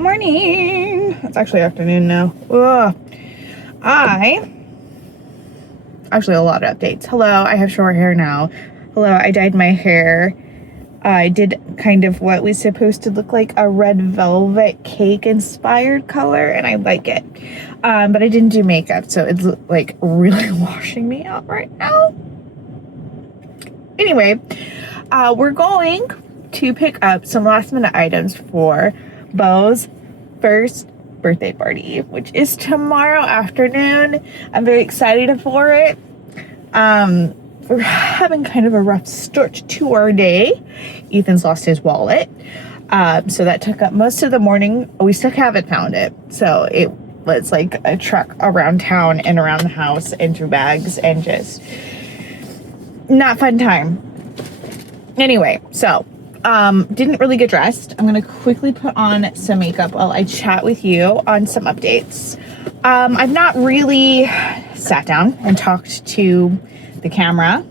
Good morning. It's actually afternoon now. Ugh. Actually a lot of updates. Hello, I have short hair now. Hello, I dyed my hair. I did kind of what was supposed to look like a red velvet cake inspired color, and I like it. But I didn't do makeup, so it's like really washing me out right now. Anyway, we're going to pick up some last minute items for Beau's first birthday party, which is tomorrow afternoon. I'm very excited for it. We're having kind of a rough start to our day. Ethan's lost his wallet. So that took up most of the morning. We still haven't found it. So it was like a trek around town and around the house and through bags and just not fun time. Anyway, so didn't really get dressed. I'm gonna quickly put on some makeup while I chat with you on some updates. I've not really sat down and talked to the camera.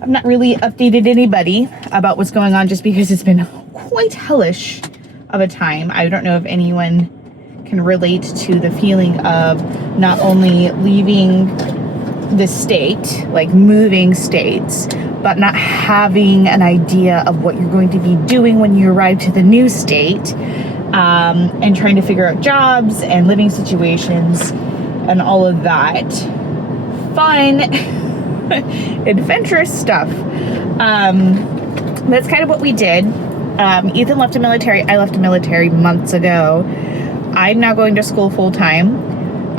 I've not really updated anybody about what's going on just because it's been quite hellish of a time. I don't know if anyone can relate to the feeling of not only leaving the state, like moving states, but not having an idea of what you're going to be doing when you arrive to the new state, and trying to figure out jobs and living situations and all of that fun, adventurous stuff. That's kind of what we did. Ethan left the military. I left the military months ago. I'm now going to school full-time,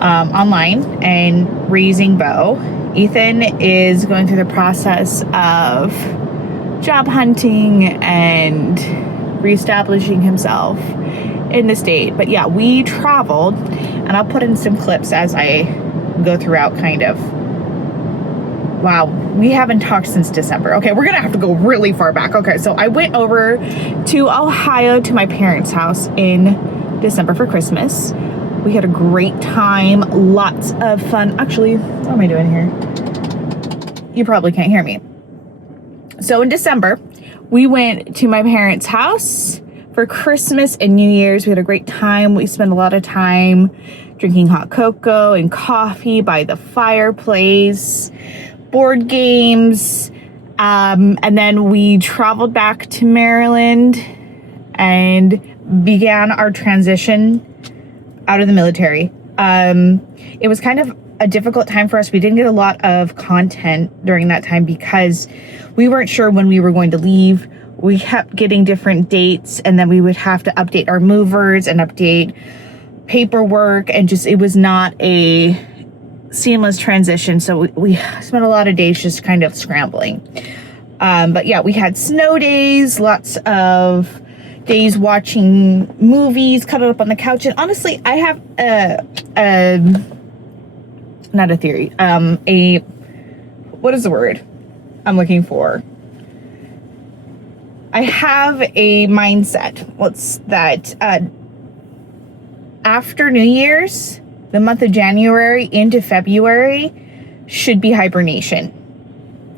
online and raising Beau. Ethan is going through the process of job hunting and reestablishing himself in the state. But yeah, we traveled, and I'll put in some clips as I go throughout kind of. Wow, we haven't talked since December. Okay, we're gonna have to go really far back. Okay, so I went over to Ohio to my parents' house in December for Christmas. We had a great time, lots of fun. Actually, what am I doing here? You probably can't hear me. So in December, we went to my parents' house for Christmas and New Year's. We had a great time. We spent a lot of time drinking hot cocoa and coffee by the fireplace, board games, and then we traveled back to Maryland and began our transition out of the military. It was kind of a difficult time for us. We didn't get a lot of content during that time because we weren't sure when we were going to leave. We kept getting different dates, and then we would have to update our movers and update paperwork, and just it was not a seamless transition. So we spent a lot of days just kind of scrambling. But yeah, we had snow days, lots of days watching movies, cuddled up on the couch. And honestly, I have not a theory, what is the word I'm looking for? I have a mindset. What's that? After New Year's, the month of January into February should be hibernation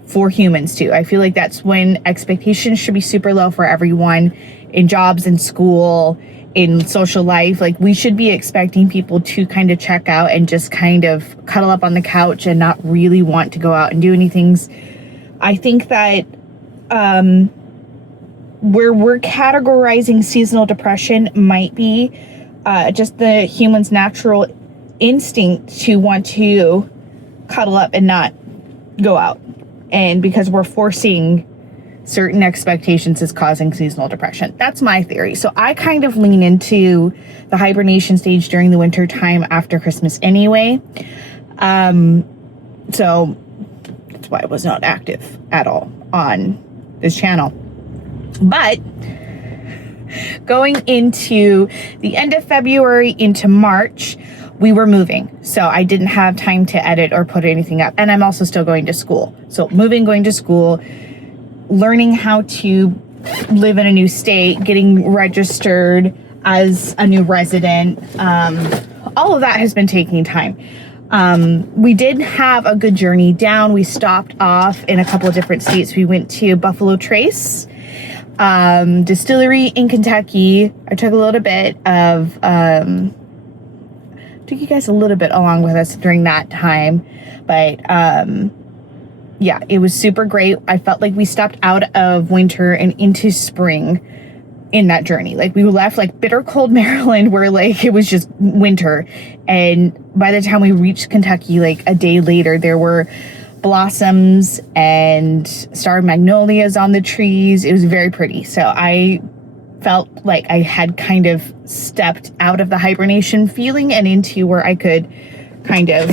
for humans too. I feel like that's when expectations should be super low for everyone in jobs, in school, in social life. Like, we should be expecting people to kind of check out and just kind of cuddle up on the couch and not really want to go out and do anything. I think that where we're categorizing seasonal depression might be just the human's natural instinct to want to cuddle up and not go out. And because we're forcing certain expectations is causing seasonal depression. That's my theory. So I kind of lean into the hibernation stage during the winter time after Christmas anyway. So that's why I was not active at all on this channel. But going into the end of February into March, we were moving. So I didn't have time to edit or put anything up. And I'm also still going to school. So moving, going to school, learning how to live in a new state, getting registered as a new resident. All of that has been taking time. We did have a good journey down. We stopped off in a couple of different states. We went to Buffalo Trace, distillery in Kentucky. I took a little bit of, took you guys a little bit along with us during that time. But, yeah, it was super great. I felt like we stepped out of winter and into spring in that journey. Like, we left like bitter cold Maryland where like it was just winter, and by the time we reached Kentucky, like a day later, there were blossoms and star magnolias on the trees. It was very pretty. So I felt like I had kind of stepped out of the hibernation feeling and into where I could kind of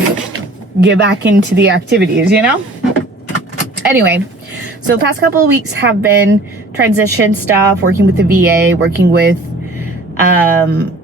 get back into the activities, you know? Anyway, so the past couple of weeks have been transition stuff, working with the VA, working with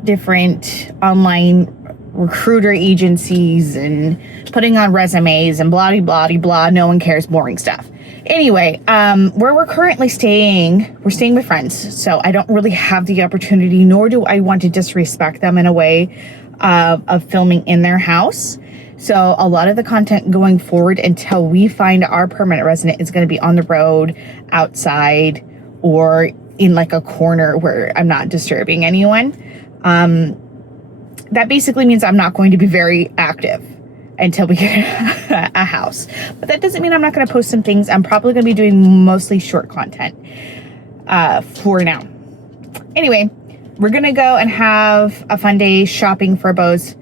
different online recruiter agencies and putting on resumes and blah, blah, blah, no one cares, boring stuff. Anyway, where we're currently staying, we're staying with friends. So I don't really have the opportunity, nor do I want to disrespect them in a way of filming in their house. So a lot of the content going forward until we find our permanent resident is going to be on the road, outside, or in like a corner where I'm not disturbing anyone. That basically means I'm not going to be very active until we get a house. But that doesn't mean I'm not going to post some things. I'm probably going to be doing mostly short content for now. Anyway, we're going to go and have a fun day shopping for Beau's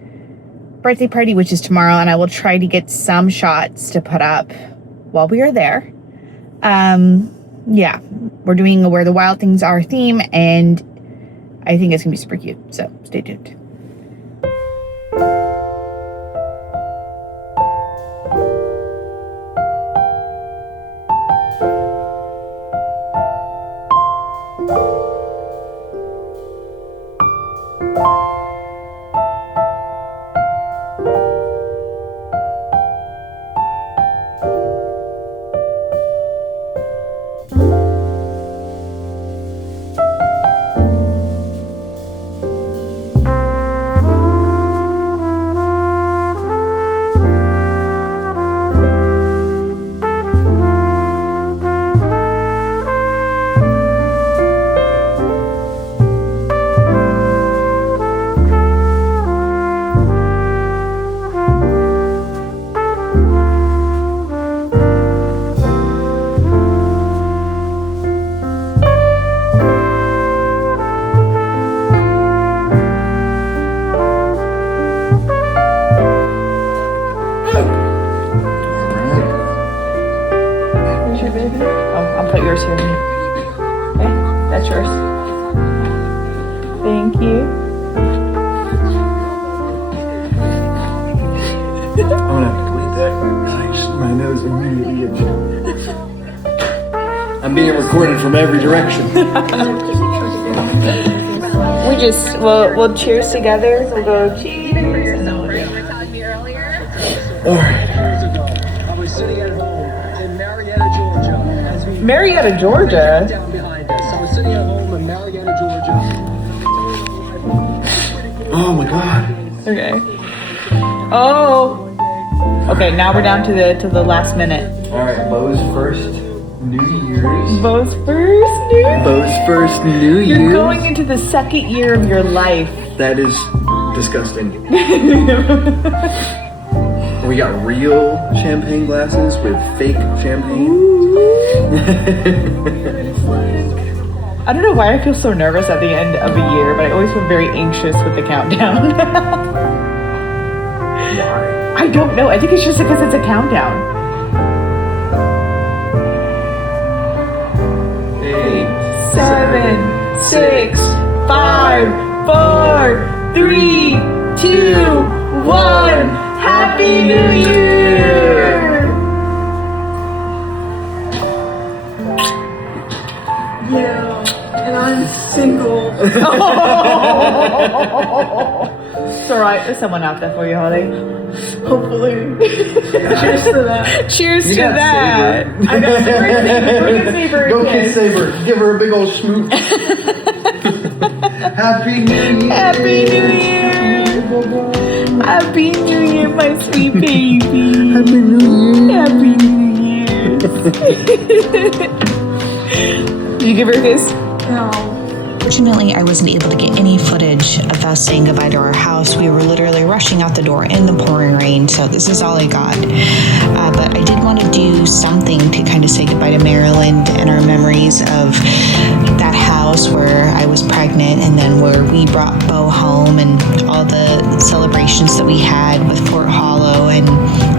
birthday party, which is tomorrow, and I will try to get some shots to put up while we are there. Yeah, we're doing a Where the Wild Things Are theme, and I think it's gonna be super cute, so stay tuned. I'll put yours here. Okay, that's yours. Thank you. I'm gonna have to delete that because my nose immediately itches. I'm being recorded from every direction. We'll cheers together. We'll go cheers. All right. I was sitting at home in Marietta, Georgia. Marietta, Georgia? Down behind us. I was sitting at home in Marietta, Georgia. Oh my God. Okay. Oh. Okay, now we're down to the last minute. All right, Beau's first New Year's. Beau's first New Year? Beau's first New Year's. You're going into the second year of your life. That is disgusting. We got real champagne glasses with fake champagne. I don't know why I feel so nervous at the end of a year, but I always feel very anxious with the countdown. Why? I don't know. I think it's just because it's a countdown. 8, 7, 6, 5, 4, 3, 2, 1. Happy New Year! Yeah, and I'm single. It's alright, there's someone out there for you, Holly. Hopefully. Cheers to that. Cheers You to got that. Saber. I know, Saber. Go kiss Saber. Give her a big old schmoop. Happy New Year. Happy New Year. Happy New Year, my sweet baby. Happy New Year. Happy New Year. Did you give her a kiss? No. Fortunately, I wasn't able to get any footage of us saying goodbye to our house. We were literally rushing out the door in the pouring rain, so this is all I got. But I did want to do something to kind of say goodbye to Maryland and our memories of that house where I was pregnant, and then where we brought Beau home, and all the celebrations that we had with Fort Hollow, and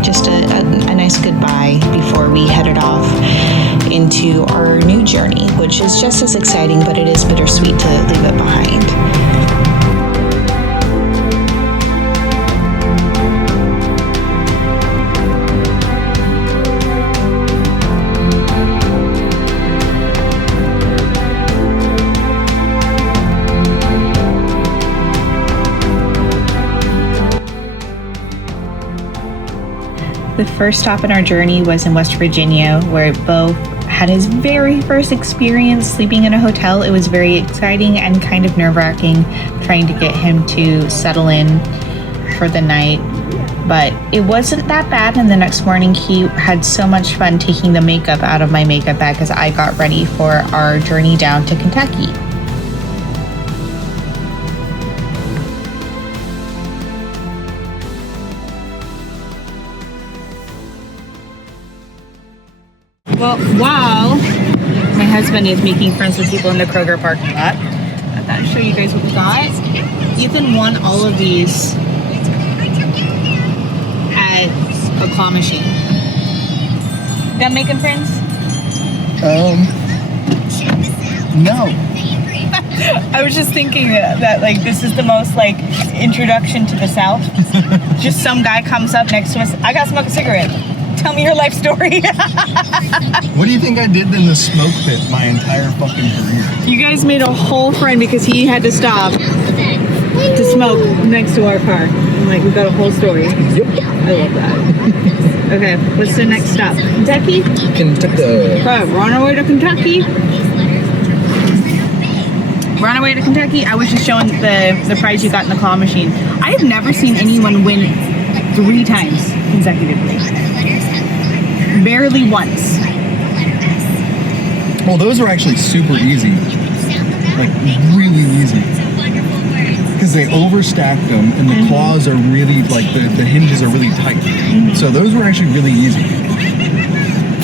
just a nice goodbye before we headed off into our new journey, which is just as exciting, but it is bittersweet to leave it behind. The first stop in our journey was in West Virginia, where Beau had his very first experience sleeping in a hotel. It was very exciting and kind of nerve-wracking trying to get him to settle in for the night. But it wasn't that bad, and the next morning he had so much fun taking the makeup out of my makeup bag as I got ready for our journey down to Kentucky. Well, while my husband is making friends with people in the Kroger parking lot, I thought I'd show you guys what we got. Ethan won all of these at a claw machine. Done making friends? No. I was just thinking that like this is the most like introduction to the South. Just some guy comes up next to us. I gotta smoke a cigarette. Tell me your life story. What do you think I did in the smoke pit my entire fucking career? You guys made a whole friend because he had to stop to smoke next to our car. And like we got a whole story. Yep. I love that. Okay, what's the next stop? Kentucky? Kentucky. Okay, we're on our way to Kentucky. We're on our way to Kentucky. I was just showing the prize you got in the claw machine. I have never seen anyone win 3 times consecutively. Barely once. Well, those are actually super easy. Like, really easy. Because they overstacked them, and the claws are really, like, the hinges are really tight. So those were actually really easy.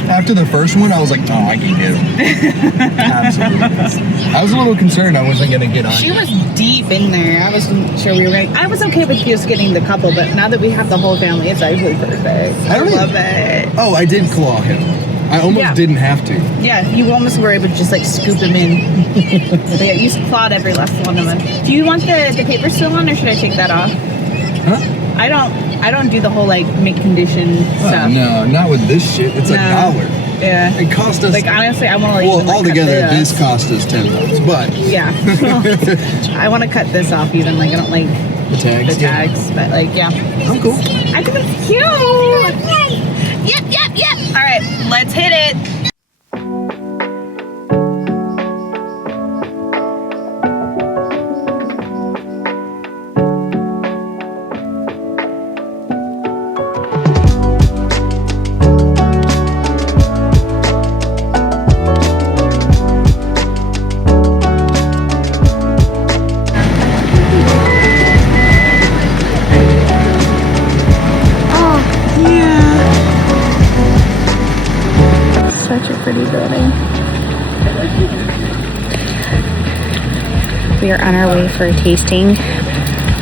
After the first one, I was like, oh, I can get it. Absolutely. I was a little concerned I wasn't going to get on. She was deep in there. I wasn't sure we were right. I was okay with just getting the couple, but now that we have the whole family, it's actually perfect. I love it. Oh, I did claw him. I almost didn't have to. Yeah, you almost were able to just like scoop him in. But yeah, you clawed every last one of them. Do you want the paper still on, or should I take that off? Huh? I don't do the whole like mint condition stuff. No, not with this shit. It's $1. Yeah. It cost us. Like honestly, I want to. Well, altogether, this cost us $10, but yeah. I want to cut this off. Even like I don't like the tags. But like yeah. I'm cool. I think it's cute. Yep. All right, let's hit it. Such a pretty building. We are on our way for a tasting.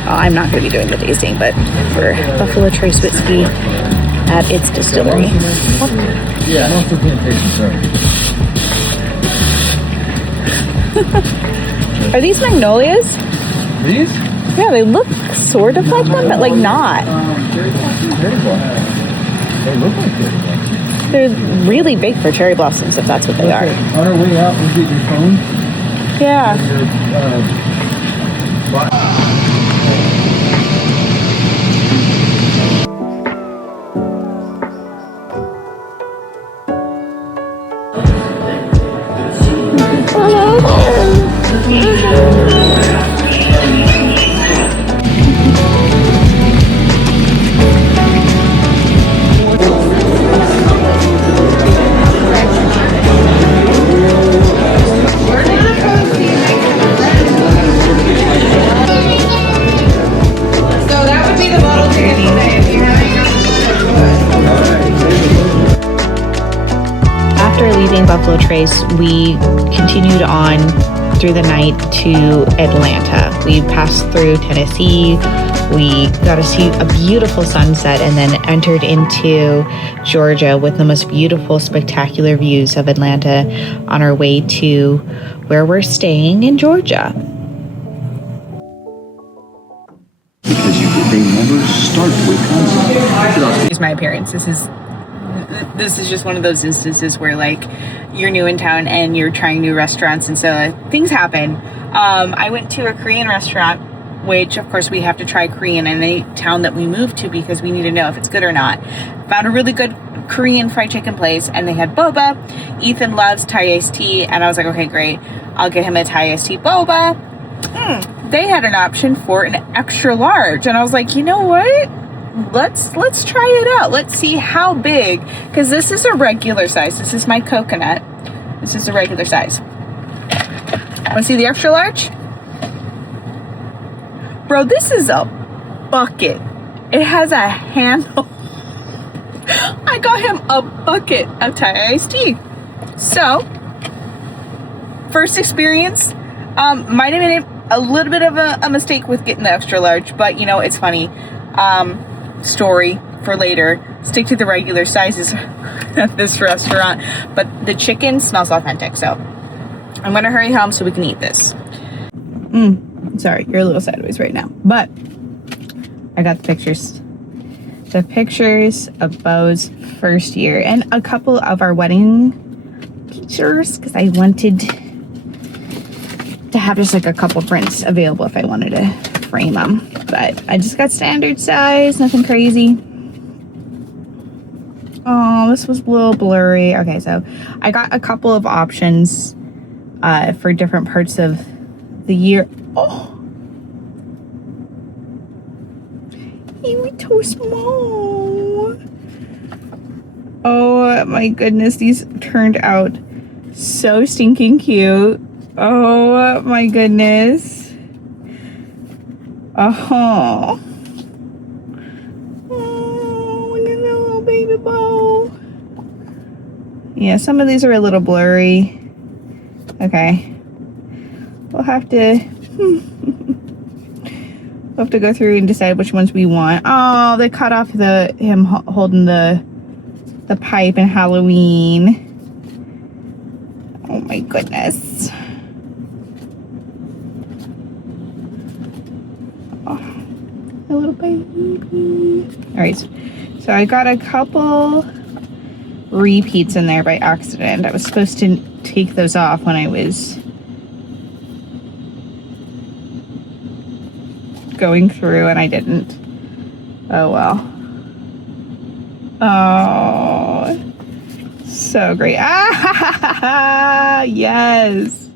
Oh, I'm not going to be doing the tasting, but for Buffalo Trace whiskey at its distillery. Yeah, I also can't taste the Are these magnolias? These? Yeah, they look sort of like them, but like not. They look like this. They're really big for cherry blossoms, if that's what they are. On our way out, we'll get your phone. Yeah. trace, we continued on through the night to Atlanta. We passed through Tennessee. We got to see a beautiful sunset and then entered into Georgia with the most beautiful, spectacular views of Atlanta on our way to where we're staying in Georgia. Because they never start with concept. Here's my appearance. This is just one of those instances where, like, you're new in town and you're trying new restaurants, and so things happen. I went to a Korean restaurant, which of course we have to try Korean in any town that we move to because we need to know if it's good or not. Found a really good Korean fried chicken place, and they had boba. Ethan loves Thai iced tea, and I was like, okay, great, I'll get him a Thai iced tea boba. They had an option for an extra large, and I was like, you know what? Let's try it out. Let's see how big, because this is a regular size. This is my coconut. This is a regular size. Want to see the extra large? Bro, this is a bucket. It has a handle. I got him a bucket of Thai iced tea. So, first experience, might have been a little bit of a mistake with getting the extra large, but you know, it's funny. Story for later. Stick to the regular sizes at this restaurant, but the chicken smells authentic, so I'm gonna hurry home so we can eat this. Sorry, you're a little sideways right now, but I got the pictures. The pictures of Beau's first year and a couple of our wedding pictures, because I wanted to have just like a couple prints available if I wanted to frame them. But I just got standard size, nothing crazy. Oh, this was a little blurry. Okay, so I got a couple of options for different parts of the year. Oh, he was too small. Oh my goodness, these turned out so stinking cute. Oh my goodness. Oh, look at that little baby Beau. Yeah, some of these are a little blurry. Okay, we'll have to go through and decide which ones we want. Oh, they cut off him holding the pipe in Halloween. Oh my goodness. A little baby. All right, so I got a couple repeats in there by accident. I was supposed to take those off when I was going through, and I didn't. Oh well. Oh, so great. Ah, yes.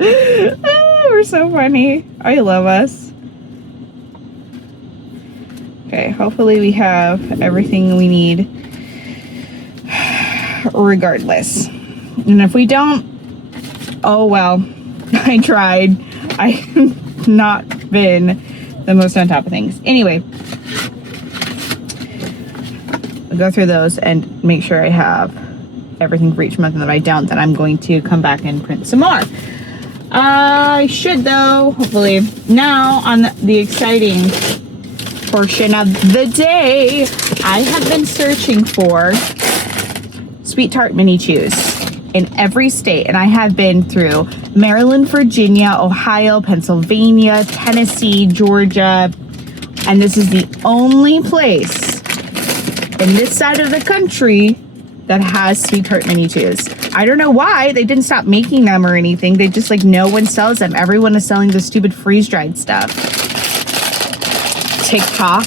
Oh, we're so funny. I love us. Okay, hopefully we have everything we need regardless. And if we don't, oh well, I tried. I've not been the most on top of things. Anyway, I'll go through those and make sure I have everything for each month, and if I don't, then I'm going to come back and print some more. I should, though, hopefully. Now, on the exciting portion of the day, I have been searching for sweet tart mini chews in every state, and I have been through Maryland, Virginia, Ohio, Pennsylvania, Tennessee, Georgia, and this is the only place in this side of the country that has sweet tart mini chews. I don't know why they didn't stop making them or anything. They just, like, no one sells them. Everyone is selling the stupid freeze-dried stuff. TikTok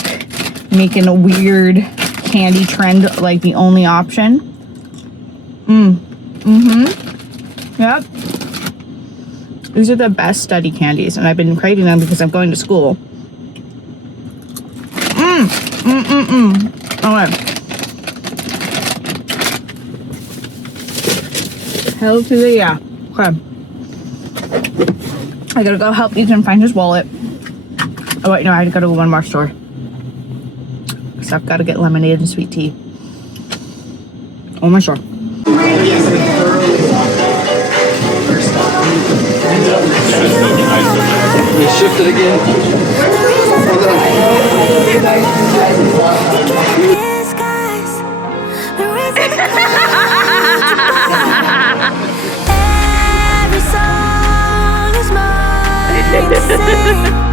making a weird candy trend like the only option. Yep. These are the best study candies, and I've been craving them because I'm going to school. Okay. Hell to the yeah. Okay. I gotta go help Ethan find his wallet. Oh wait, no, I gotta go to one more store. So I've gotta get lemonade and sweet tea. Oh my store. We shift it again. Every song is mine to sing.